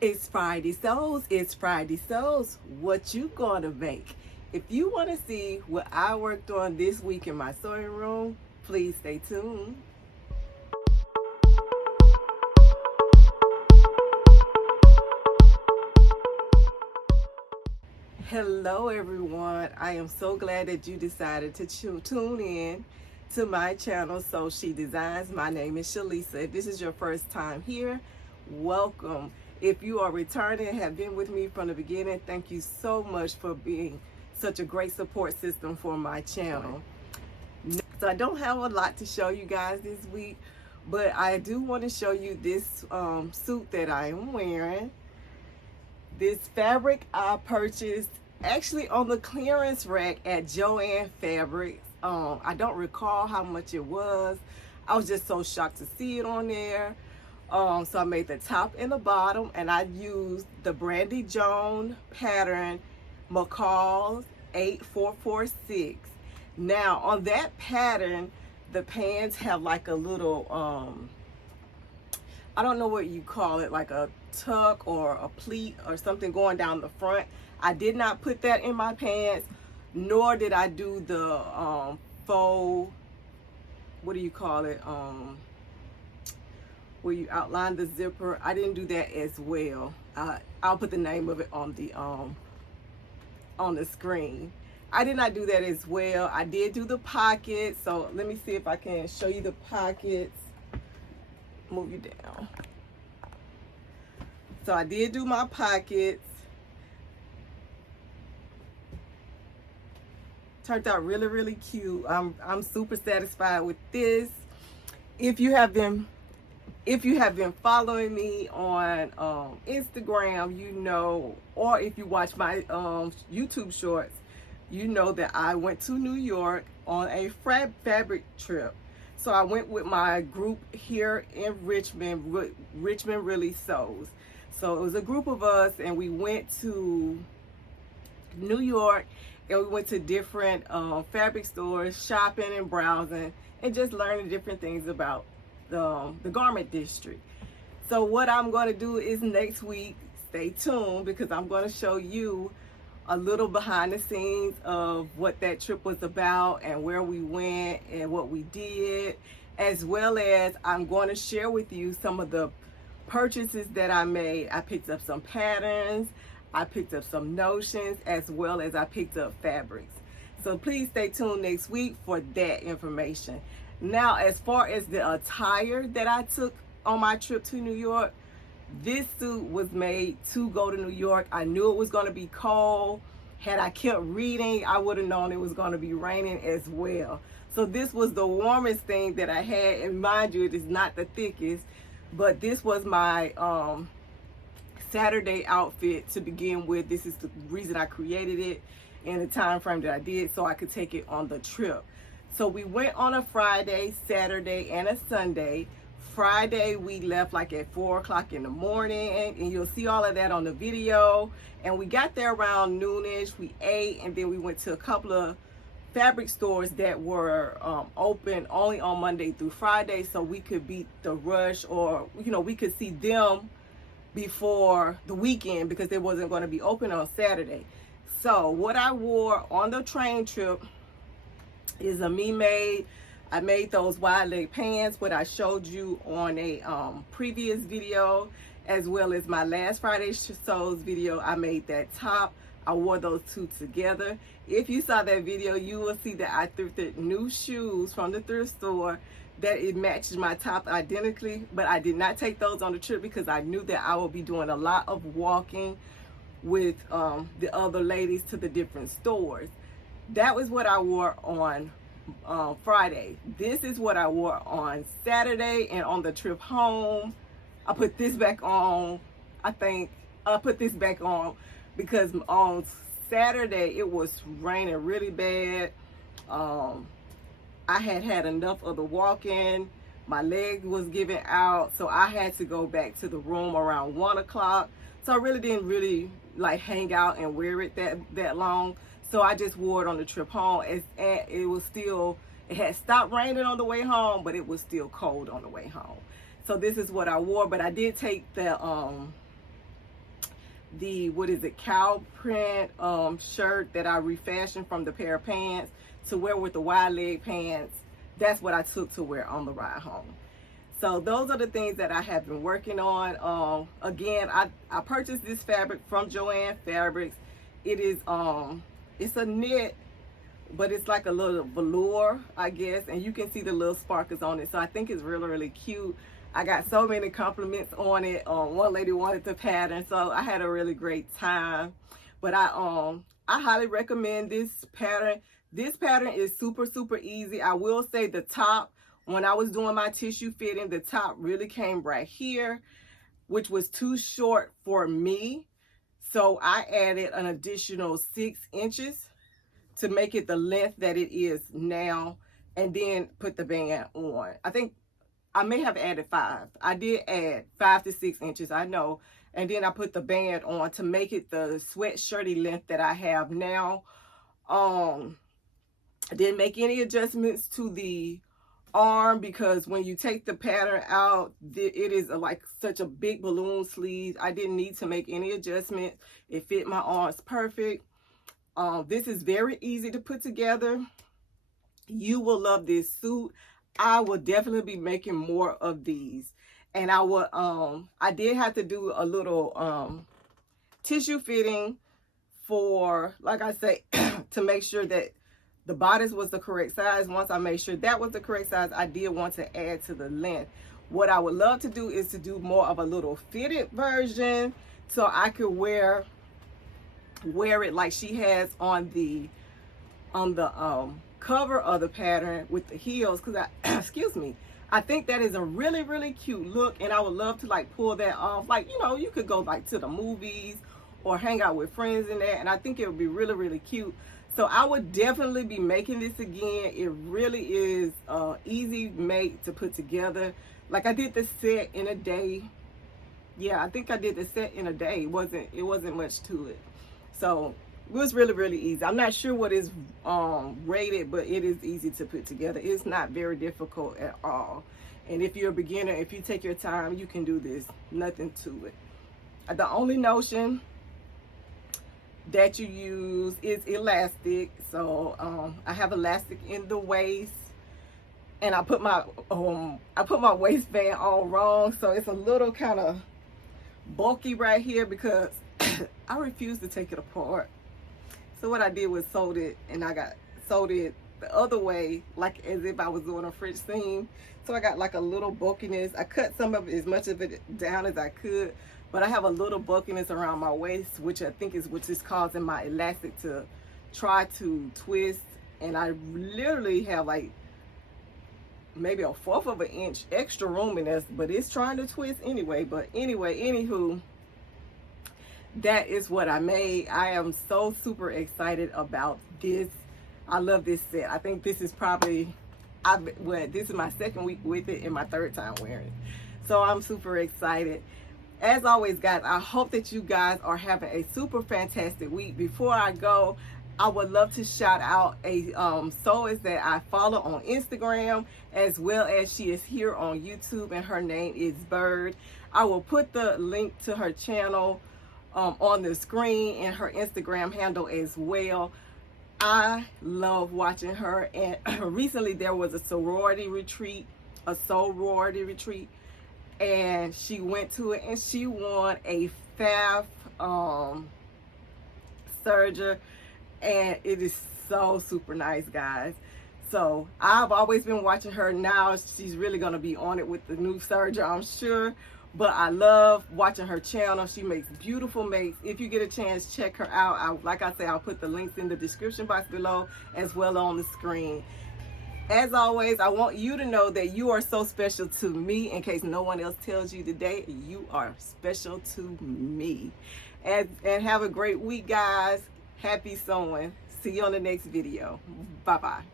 It's Friday Souls. It's Friday Souls. What you gonna make? If you want to see what I worked on this week in my sewing room, please stay tuned. Hello everyone. I am so glad that you decided to tune in to my channel, So She Designs. My name is Shalisa. If this is your first time here, welcome. If you are returning and have been with me from the beginning, thank you so much for being such a great support system for my channel. So I don't have a lot to show you guys this week, but I do want to show you this suit that I am wearing. This fabric I purchased actually on the clearance rack at Joann Fabrics. I don't recall how much it was. I was just so shocked to see it on there. So I made the top and the bottom, and I used the Brandy Joan pattern, McCall's 8446. Now on that pattern, the pants have like a little, I don't know what you call it, like a tuck or a pleat or something going down the front. I did not put that in my pants, nor did I do the faux, what do you call it, where you outline the zipper. I didn't do that as well. I'll put the name of it on the screen. I did not do that as well. I did do the pockets, so let me see if I can show you the pockets. Move you down. So I did do my pockets. Turned out really, really cute. I'm super satisfied with this. If you have been following me on Instagram, you know, or if you watch my YouTube shorts, you know that I went to New York on a fabric trip. So I went with my group here in Richmond. Richmond Really Sews. So it was a group of us, and we went to New York, and we went to different fabric stores, shopping and browsing, and just learning different things about the garment district. So what I'm going to do is next week, stay tuned, because I'm going to show you a little behind the scenes of what that trip was about and where we went and what we did, as well as I'm going to share with you some of the purchases that I made. I picked up some patterns, I picked up some notions, as well as I picked up fabrics. So please stay tuned next week for that information. Now, as far as the attire that I took on my trip to New York, this suit was made to go to New York. I knew it was going to be cold. Had I kept reading, I would have known it was going to be raining as well. So this was the warmest thing that I had. And mind you, it is not the thickest, but this was my Saturday outfit to begin with. This is the reason I created it in the time frame that I did, so I could take it on the trip. So we went on a Friday, Saturday, and a Sunday. Friday, we left like at 4 o'clock in the morning, and you'll see all of that on the video. And we got there around noonish. We ate, and then we went to a couple of fabric stores that were open only on Monday through Friday, so we could beat the rush, or we could see them before the weekend because they wasn't going to be open on Saturday. So what I wore on the train trip is I made those wide leg pants, what I showed you on a previous video, as well as my last Friday sews video. I made that top. I wore those two together. If you saw that video, you will see that I thrifted new shoes from the thrift store that it matches my top identically, but I did not take those on the trip because I knew that I would be doing a lot of walking with the other ladies to the different stores. That was what I wore on Friday. This is what I wore on Saturday, and on the trip home, I put this back on. I think I put this back on because on Saturday it was raining really bad. I had enough of the walking. My leg was giving out, so I had to go back to the room around 1 o'clock. So I really didn't like hang out and wear it that long. So I just wore it on the trip home. It had stopped raining on the way home, but it was still cold on the way home. So this is what I wore, but I did take the the, what is it, cow print shirt that I refashioned from the pair of pants to wear with the wide leg pants. That's what I took to wear on the ride home. So those are the things that I have been working on. Again, I purchased this fabric from Joann Fabrics. It is it's a knit, but it's like a little velour, I guess, and you can see the little sparkles on it. So I think it's really, really cute. I got so many compliments on it. One lady wanted the pattern, so I had a really great time. But I highly recommend this pattern. This pattern is super, super easy. I will say the top, when I was doing my tissue fitting, the top really came right here, which was too short for me. So I added an additional 6 inches to make it the length that it is now, and then put the band on. I think I may have added 5. I did add 5 to 6 inches, I know. And then I put the band on to make it the sweatshirty length that I have now. I didn't make any adjustments to the arm, because when you take the pattern out, it is like such a big balloon sleeve. I didn't need to make any adjustment. It fit my arms perfect. This is very easy to put together. You will love this suit. I will definitely be making more of these. And I did have to do a little tissue fitting for, like I say, to make sure that the bodice was the correct size. Once I made sure that was the correct size, I did want to add to the length. What I would love to do is to do more of a little fitted version, so I could wear it like she has on the cover of the pattern with the heels, because excuse me, I think that is a really, really cute look, and I would love to like pull that off. Like, you know, you could go like to the movies or hang out with friends in that, and I think it would be really, really cute. So I would definitely be making this again. It really is easy made to put together. Like, I did the set in a day. Yeah, I think I did the set in a day. It wasn't much to it. So it was really, really easy. I'm not sure what is rated, but it is easy to put together. It's not very difficult at all. And if you're a beginner, if you take your time, you can do this. Nothing to it. The only notion that you use is elastic. So I have elastic in the waist, and I put my waistband all wrong, so it's a little kind of bulky right here because I refuse to take it apart. So what I did was sewed it, and I sewed it the other way, like as if I was doing a French seam. So I got like a little bulkiness. I cut some of it, as much of it down as I could, but I have a little bulkiness around my waist, which I think is what is causing my elastic to try to twist. And I literally have like maybe 1/4 of an inch extra room in this, but it's trying to twist anyway. But anyway, anywho, that is what I made. I am so super excited about this. I love this set. I think this is probably, this is my 2nd week with it and my 3rd time wearing it. So I'm super excited. As always, guys, I hope that you guys are having a super fantastic week. Before I go, I would love to shout out a sewist that I follow on Instagram, as well as she is here on YouTube, and her name is Bird. I will put the link to her channel on the screen, and her Instagram handle as well. I love watching her, and recently there was a sorority retreat, and she went to it, and she won a FAF Serger, and it is so super nice, guys. So I've always been watching her. Now she's really going to be on it with the new Serger, I'm sure. But I love watching her channel. She makes beautiful makes. If you get a chance, check her out. Like I said, I'll put the links in the description box below, as well on the screen. As always, I want you to know that you are so special to me. In case no one else tells you today, you are special to me. And have a great week, guys. Happy sewing. See you on the next video. Bye-bye.